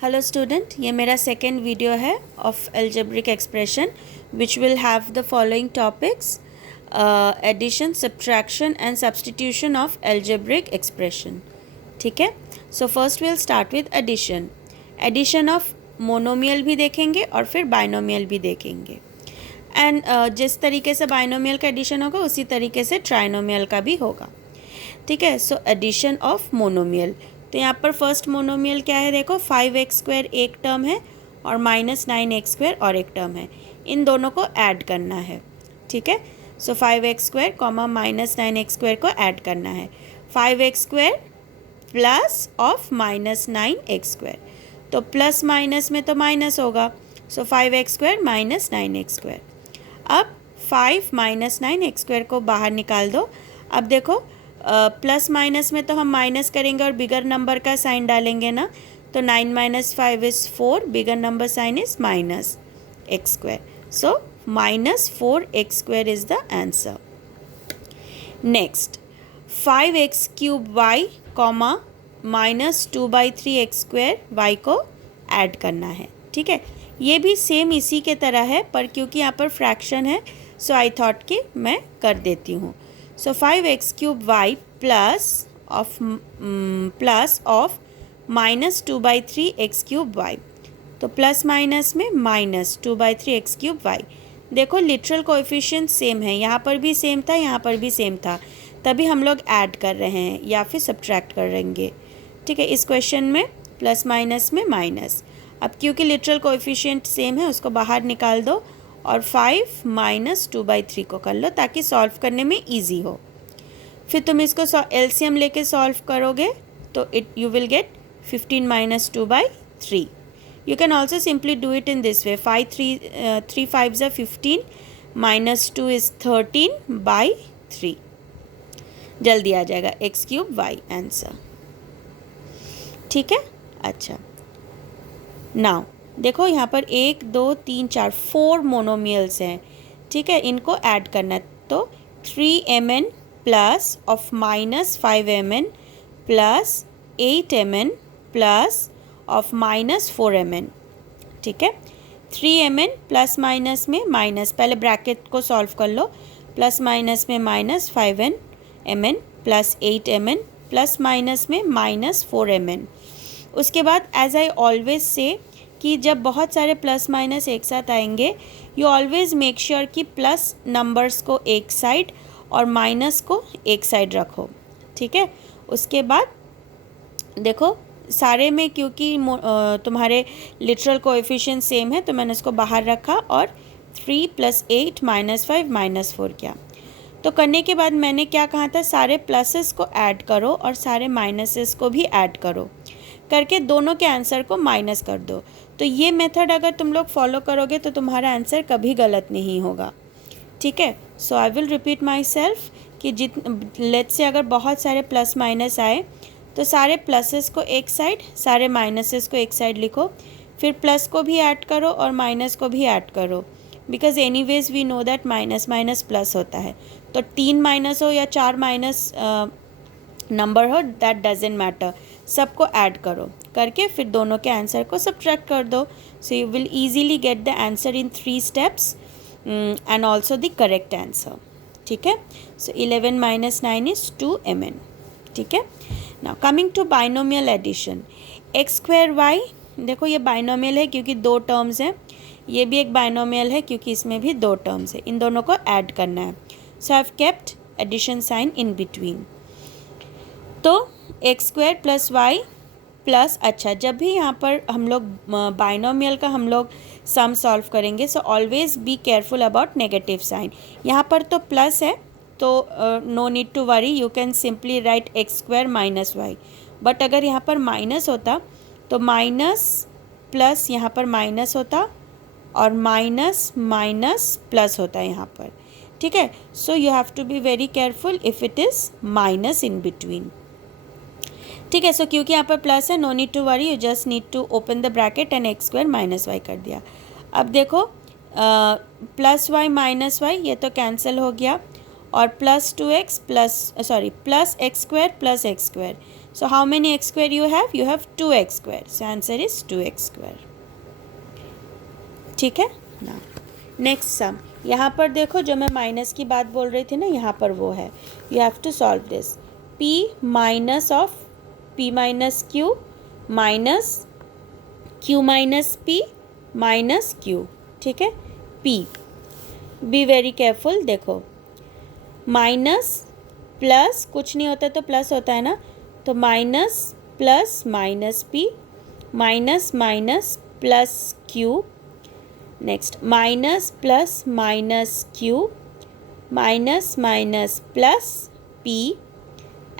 Hello student, ये मेरा second video है of algebraic expression which will have the following topics addition, subtraction and substitution of algebraic expression. ठीक है, so first will start with addition. Addition of monomial भी देखेंगे और फिर binomial भी देखेंगे। एंड जिस तरीके से बाइनोमियल का एडिशन होगा उसी तरीके से ट्राइनोमियल का भी होगा। ठीक है, सो एडिशन ऑफ मोनोमियल। तो यहाँ पर फर्स्ट मोनोमियल क्या है, देखो 5x² एक टर्म है और -9x² और एक टर्म है, इन दोनों को ऐड करना है। ठीक है, सो 5x² कॉमा -9x² को ऐड करना है। 5x² प्लस ऑफ -9x², तो प्लस माइनस में तो माइनस होगा, सो 5x² -9x²। अब 5 -9x² को बाहर निकाल दो। अब देखो प्लस माइनस में तो हम माइनस करेंगे और बिगर नंबर का साइन डालेंगे ना, तो 9 - 5 is 4, bigger number sign is -x², so -4x² is the answer. Next 5x³ comma -2/3x² y को ऐड करना है। ठीक है, ये भी सेम इसी के तरह है, पर क्योंकि यहाँ पर फ्रैक्शन है सो आई थॉट कि मैं कर देती हूँ। सो 5x³ y plus of -2/3x³ y, तो प्लस माइनस में -2/3x³ y। देखो लिटरल कोएफिशिएंट सेम है, यहाँ पर भी सेम था, यहाँ पर भी सेम था, तभी हम लोग ऐड कर रहे हैं या फिर सब्ट्रैक्ट करेंगे। ठीक है, इस क्वेश्चन में प्लस माइनस में माइनस। अब क्योंकि लिटरल कोएफिशिएंट सेम है उसको बाहर निकाल दो और 5 - 2/3 को कर लो ताकि सॉल्व करने में इजी हो। फिर तुम इसको एलसीएम लेके सॉल्व करोगे तो you will get 15 - 2/3। You can also simply do it in this way, 3 5s are 15 -2 is 13/3। जल्दी आ जाएगा x³ y आंसर। ठीक है, अच्छा नाउ देखो यहाँ पर 1 2 3 4 4 मोनोमियल्स हैं। ठीक है, इनको ऐड करना है, तो 3mn plus of -5mn plus 8mn plus of -4mn। ठीक है, 3mn प्लस माइनस में माइनस, पहले ब्रैकेट को सॉल्व कर लो, प्लस माइनस में -5mn plus 8mn plus minus में -4mn। उसके बाद एज आई ऑलवेज से कि जब बहुत सारे प्लस माइनस एक साथ आएंगे, यू ऑलवेज मेक श्योर कि प्लस नंबर्स को एक साइड और माइनस को एक साइड रखो। ठीक है, उसके बाद देखो सारे में क्योंकि तुम्हारे लिटरल कोएफिशिएंट सेम है तो मैंने इसको बाहर रखा और 3 + 8 -5 -4 किया। तो करने के बाद मैंने क्या कहा था, सारे प्लसेस को ऐड करो और सारे माइनसेस को भी ऐड करो, करके दोनों के आंसर को माइनस कर दो। तो ये मेथड अगर तुम लोग फॉलो करोगे तो तुम्हारा आंसर कभी गलत नहीं होगा। ठीक है, so I will repeat myself कि लेट्स से अगर बहुत सारे प्लस माइनस आए तो सारे प्लसेस को एक साइड, सारे माइनसेस को एक साइड लिखो, फिर प्लस को भी ऐड करो और माइनस को भी ऐड करो, because anyways we know that minus minus plus होता है। तो 3 माइनस हो या 4 माइनस नंबर हो, दैट डजेंट मैटर, सबको ऐड करो, करके फिर दोनों के आंसर को सब्ट्रैक्ट कर दो। So you will easily get the answer in 3 steps and also the correct answer. ठीक है, सो 11 - 9 इज 2mn। ठीक है, now coming to binomial addition, x² y, देखो ये बाइनोमियल है क्योंकि 2 टर्म्स हैं, ये भी एक बाइनोमियल है क्योंकि इसमें भी 2 टर्म्स है, इन दोनों को ऐड करना है। So I have kept addition sign in between. तो x² + y प्लस, अच्छा जब भी यहाँ पर हम लोग बाइनोमियल का हम लोग सम सॉल्व करेंगे so always be careful about negative sign. यहाँ पर तो प्लस है तो no need to worry, you can simply write x² - y, but अगर यहाँ पर माइनस होता तो माइनस प्लस यहाँ पर माइनस होता और माइनस माइनस प्लस होता यहाँ पर। ठीक है, so you have to be very careful if it is minus in between. ठीक है, सो क्योंकि यहाँ पर प्लस है, no need to worry, you just need to open the bracket and x² - y कर दिया। अब देखो प्लस y माइनस y ये तो कैंसिल हो गया और +2x plus x² + x², So how many x square you have? You have 2x square. So answer is 2x square. ठीक है ना. नेक्स्ट सम, यहाँ पर देखो जो मैं माइनस की बात बोल रही थी ना, यहाँ पर वो है. You have to solve this. p minus of p minus q minus q minus p minus q. ठीक है. p, be very careful. देखो माइनस प्लस कुछ नहीं होता तो प्लस होता है ना, तो minus plus minus p minus minus plus q. Next minus plus minus q minus minus plus p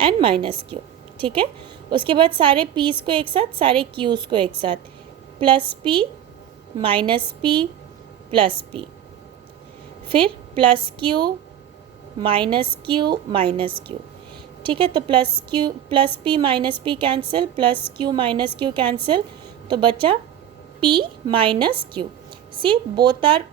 and minus q. ठीक है. उसके बाद सारे p's को एक साथ, सारे q's को एक साथ, plus p minus p plus p, फिर plus q minus q minus q. ठीक है. तो plus q plus p minus p cancel, plus q minus q cancel, तो बचा p minus q. See both are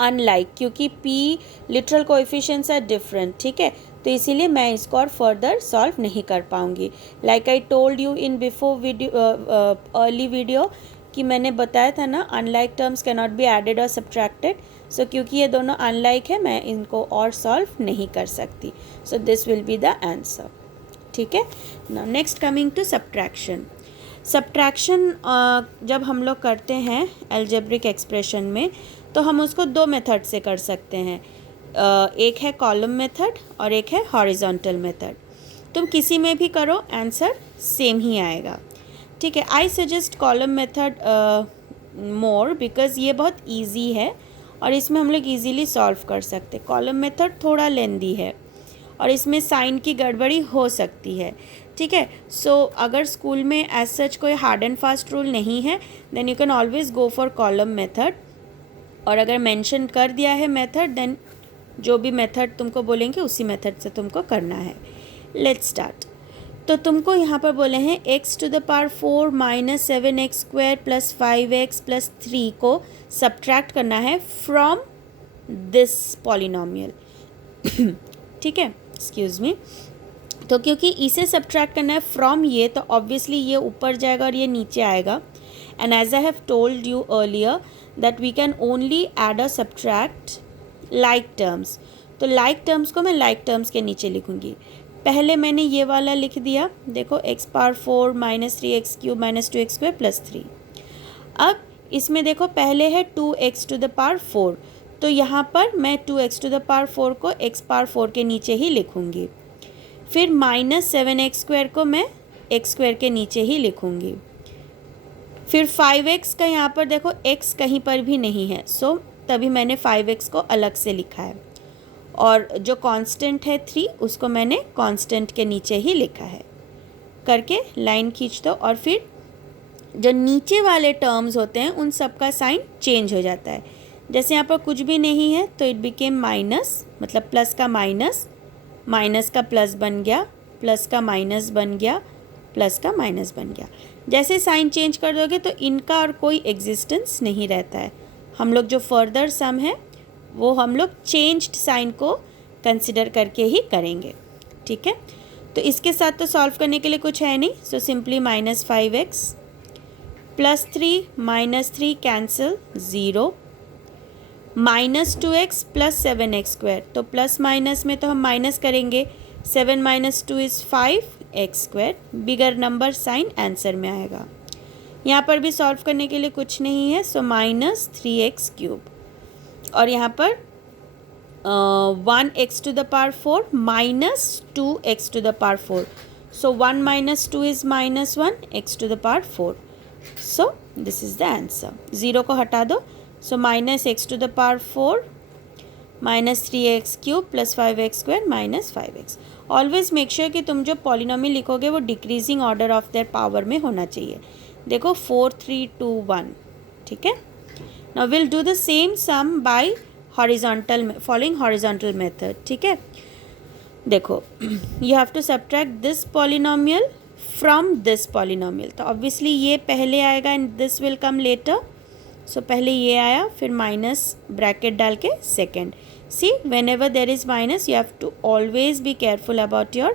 unlike, क्योंकि p literal coefficients are different. ठीक है. तो इसीलिए मैं इसको और फर्दर सॉल्व नहीं कर पाऊँगी. Like I told you in before video, early video, कि मैंने बताया था ना unlike terms can not be added और सब्ट्रैक्टेड. सो क्योंकि ये दोनों अनलाइक है मैं इनको और सॉल्व नहीं कर सकती. So this will be the answer. ठीक है. Now next coming to subtraction. Subtraction जब हम लोग करते हैं अलजेब्रिक एक्सप्रेशन में, तो हम उसको दो मेथड से कर सकते हैं. एक है कॉलम मेथड और एक है हॉरिजॉन्टल मेथड. तुम किसी में भी करो आंसर सेम ही आएगा. ठीक है. I suggest column method more because ये बहुत इजी है और इसमें हम लोग इजीली सॉल्व कर सकते. कॉलम मेथड थोड़ा लेंदी है और इसमें साइन की गड़बड़ी हो सकती है. ठीक है. सो अगर स्कूल में एज सच कोई हार्ड एंड फास्ट रूल नहीं है, then you can always go for column method. और अगर मेंशन कर दिया है मेथड, देन जो भी मेथड तुमको बोलेंगे उसी मेथड से तुमको करना है. Let's start. तो तुमको यहाँ पर बोले हैं x to the power 4 minus 7x square plus 5x plus 3 को सब्ट्रैक्ट करना है फ्रॉम दिस पॉलिनोमियल. ठीक है. Excuse me. तो क्योंकि इसे सब्ट्रैक्ट करना है फ्रॉम ये, तो ऑब्वियसली ये ऊपर जाएगा और ये नीचे आएगा. And as I have told you earlier that we can only add और सब्ट्रैक्ट लाइक टर्म्स. तो लाइक टर्म्स को मैं लाइक टर्म्स के नीचे लिखूँगी. पहले मैंने ये वाला लिख दिया. देखो x power 4 minus 3x cube minus 2x square plus 3. अब इसमें देखो पहले है 2x टू द पावर 4, तो यहाँ पर मैं 2x टू द पावर 4 को x पावर 4 के नीचे ही लिखूँगी. फिर माइनस 7x स्क्वायर को मैं x स्क्वायर के नीचे ही लिखूँगी. फिर 5x का यहाँ पर देखो x कहीं पर भी नहीं है, सो तभी मैंने 5x को अलग से लिखा है. और जो कांस्टेंट है 3, उसको मैंने कांस्टेंट के नीचे ही लिखा है. करके लाइन खींच दो और फिर जो नीचे वाले टर्म्स होते हैं उन सब का साइन चेंज हो जाता है. जैसे यहाँ पर कुछ भी नहीं है तो इट बिकेम माइनस, मतलब प्लस का माइनस, माइनस का प्लस बन गया, प्लस का माइनस बन गया, प्लस का माइनस बन गया. जैसे साइन चेंज कर दोगे तो इनका और कोई एग्जिस्टेंस नहीं रहता है. हम लोग जो फर्दर सम है वो हम लोग चेंज्ड साइन को कंसिडर करके ही करेंगे. ठीक है. तो इसके साथ तो सॉल्व करने के लिए कुछ है नहीं. So simply minus 5x plus 3 minus 3 cancel 0, minus 2x plus 7x square. तो प्लस माइनस में तो हम माइनस करेंगे. 7 minus 2 is 5x square. Bigger number sign answer में आएगा. यहाँ पर भी सॉल्व करने के लिए कुछ नहीं है. So minus 3x cube. और यहाँ पर 1x to the power 4 minus 2x to the power 4. So 1 minus 2 is minus 1 x to the power 4. So this is the answer. 0 को हटा दो. So minus x to the power 4 minus 3x cube plus 5x square minus 5x. Always make sure कि तुम जो polynomial लिखोगे वो decreasing order of their power में होना चाहिए. देखो 4 3 2 1. ठीक है. Now we'll do the same sum by following horizontal method. ठीक है. देखो you have to subtract this polynomial from this polynomial. तो obviously ये पहले आएगा and this will come later. So पहले ये आया, फिर माइनस ब्रैकेट डाल के second. See, whenever there is minus you have to always be careful about your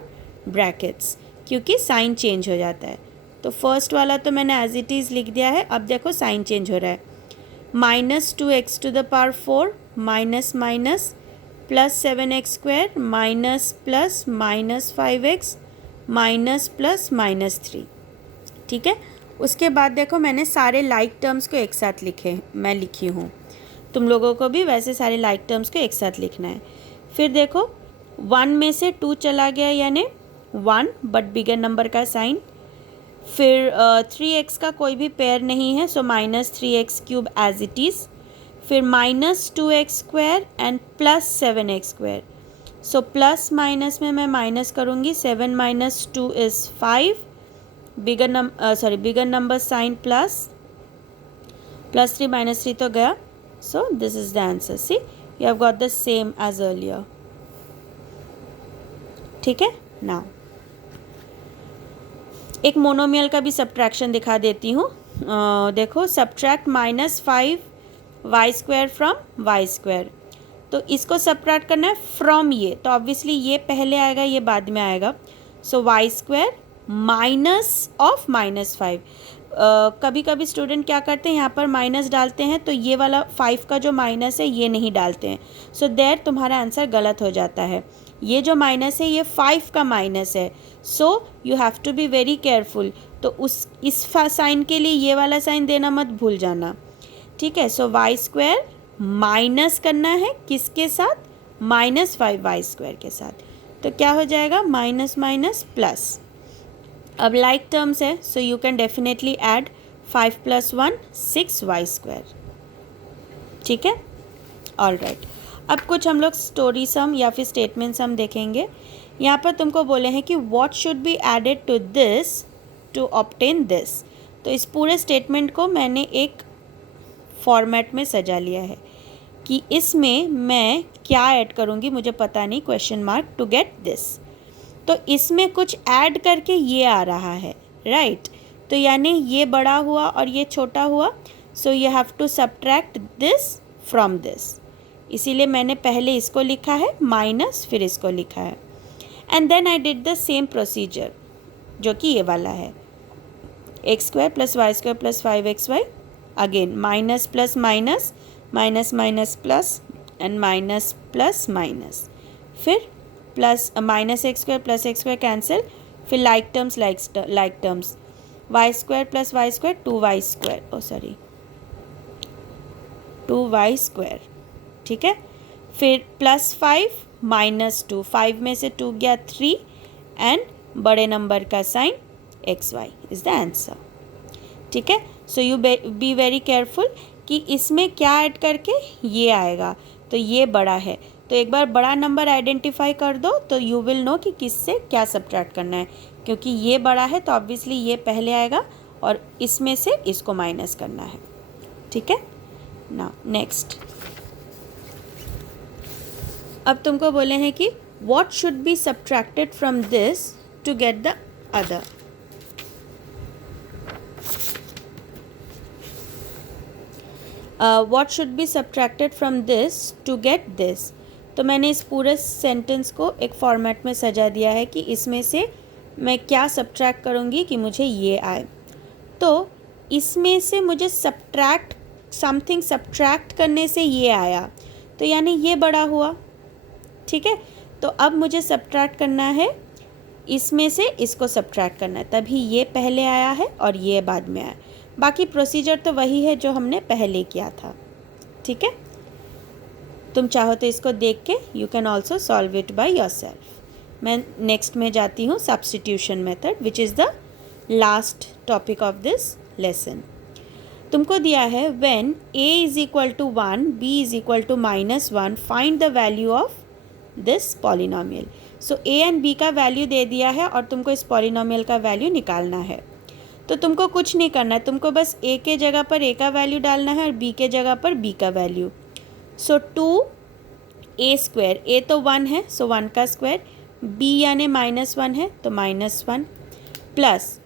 brackets, क्योंकि साइन चेंज हो जाता है। तो फर्स्ट वाला तो मैंने एज इट इज़ लिख दिया है। अब देखो साइन चेंज हो रहा है। -2x⁴ minus minus +7x² minus plus -5x minus plus -3। ठीक है। उसके बाद देखो मैंने सारे लाइक टर्म्स को एक साथ लिखी हूँ। तुम लोगों को भी वैसे सारे लाइक टर्म्स को एक साथ लिखना है। फिर देखो 1 में से 2 चला गया यानी 1 बट बिगर नंबर का साइन। फिर 3x का कोई भी पेयर नहीं है सो -3x³ एज इट इज़। फिर -2x² and +7x²। So plus minus में मैं माइनस करूँगी। 7 - 2 इज़ 5। बिगर नंबर साइन +3 -3 तो गया। So this is the answer. See you have got the same as earlier. ठीक है। नाउ एक मोनोमियल का भी सब्ट्रैक्शन दिखा देती हूँ। देखो सब्ट्रैक्ट -5y² फ्रॉम y²। तो इसको सब्ट्रैक्ट करना है फ्रॉम ये, तो ऑब्वियसली ये पहले आएगा ये बाद में आएगा। सो y² माइनस ऑफ -5। कभी कभी स्टूडेंट क्या करते हैं यहाँ पर माइनस डालते हैं तो ये वाला 5 का जो माइनस है ये नहीं डालते हैं। सो देयर तुम्हारा आंसर गलत हो जाता है। ये जो माइनस है ये 5 का माइनस है। So you have to be very careful. तो इस साइन के लिए ये वाला साइन देना मत भूल जाना। ठीक है। सो y² माइनस करना है किसके साथ? -5y² के साथ। तो क्या हो जाएगा? Minus minus plus. अब लाइक टर्म्स है so you can definitely add 5 + 1 6y²। ठीक है। All right. अब कुछ हम लोग स्टोरी सम या फिर स्टेटमेंट सम देखेंगे। यहाँ पर तुमको बोले हैं कि what should be added to this to obtain this. तो इस पूरे स्टेटमेंट को मैंने एक फॉर्मेट में सजा लिया है कि इसमें मैं क्या ऐड करूँगी मुझे पता नहीं, question mark, to get this. तो इसमें कुछ ऐड करके ये आ रहा है, राइट। तो यानी ये बड़ा हुआ और ये छोटा हुआ। So you have to subtract this from this. इसीलिए मैंने पहले इसको लिखा है माइनस फिर इसको लिखा है। And then I did the same procedure जो कि ये वाला है। x² + y² + 5xy। Again minus plus minus, minus minus plus and minus plus minus. फिर प्लस -x² + x² कैंसिल। फिर like terms like terms. y² + y² 2y²। ओ sorry 2y²। ठीक है। फिर +5 - 2। 5 में से 2 गया 3 एंड बड़े नंबर का sign xy is the answer. ठीक है। So you be very careful कि इसमें क्या ऐड करके ये आएगा। तो ये बड़ा है तो एक बार बड़ा नंबर आइडेंटिफाई कर दो तो यू विल नो कि किससे क्या सब्ट्रैक्ट करना है। क्योंकि ये बड़ा है तो ऑब्वियसली ये पहले आएगा और इसमें से इसको माइनस करना है। ठीक है। Now next. अब तुमको बोले हैं कि what should be subtracted from this to get the other. What should be subtracted from this to get this. तो मैंने इस पूरे सेंटेंस को एक फॉर्मेट में सजा दिया है कि इसमें से मैं क्या सब्ट्रैक्ट करूँगी कि मुझे ये आए। तो इसमें से मुझे समथिंग सब्ट्रैक्ट करने से ये आया तो यानी ये बड़ा हुआ। ठीक है। तो अब मुझे सब्ट्रैक्ट करना है, इसमें से इसको सब्ट्रैक्ट करना है, तभी ये पहले आया है और ये बाद में आया। बाकी प्रोसीजर तो वही है जो हमने पहले किया था। ठीक है। तुम चाहो तो इसको देख के you can also solve it by yourself. मैं नेक्स्ट में जाती हूँ substitution method which is the last topic of this lesson. तुमको दिया है when a = 1 b = -1 find the value of this polynomial. So a and b का value दे दिया है और तुमको इस पॉलिनोमियल का वैल्यू निकालना है। तो तुमको कुछ नहीं करना है, तुमको बस a के जगह पर a का वैल्यू डालना है और b के जगह पर b का वैल्यू। सो 2a², a तो 1 है सो 1 का स्क्वायर, b यानी -1 है तो -1 प्लस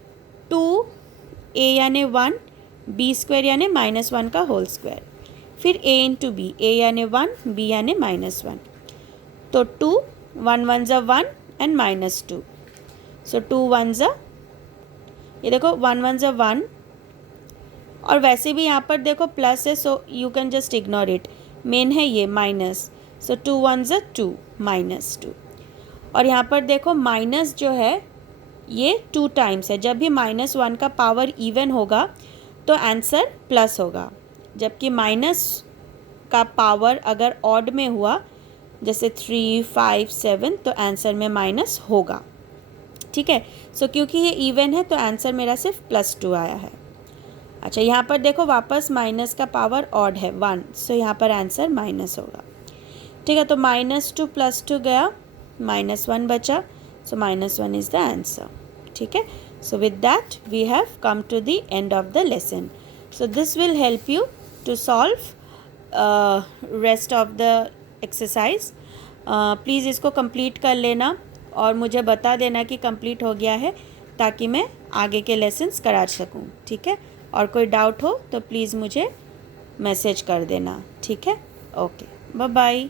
2a यानी 1, b² यानी -1 का होल स्क्वायर। फिर a × b, a यानी 1 b यानी -1 तो 2 1 1 = 1 एंड -2। सो 2 1 ज़ा, ये देखो 1 1 ज़ा 1, और वैसे भी यहाँ पर देखो प्लस है, so you can just ignore it. Main है ये माइनस, सो 2 1 ज़ा 2, -2। और यहाँ पर देखो माइनस जो है ये 2 टाइम्स है। जब भी -1 का पावर इवन होगा तो आंसर प्लस होगा, जबकि माइनस का पावर अगर ऑड में हुआ जैसे 3 5 7 तो आंसर में माइनस होगा। ठीक है, सो क्योंकि ये इवन है तो आंसर मेरा सिर्फ +2 आया है। अच्छा, यहाँ पर देखो वापस माइनस का पावर ऑड है 1, सो यहाँ पर आंसर माइनस होगा। ठीक है, तो -2 +2 गया, -1 बचा, सो -1 इज़ द आंसर। ठीक है, so with that we have come to the end of the lesson. So this will help you to solve rest of the exercise. Please इसको कंप्लीट कर लेना और मुझे बता देना कि कंप्लीट हो गया है, ताकि मैं आगे के लेसन्स करा सकूं। ठीक है, और कोई डाउट हो तो प्लीज़ मुझे मैसेज कर देना। ठीक है, ओके, बाय बाय।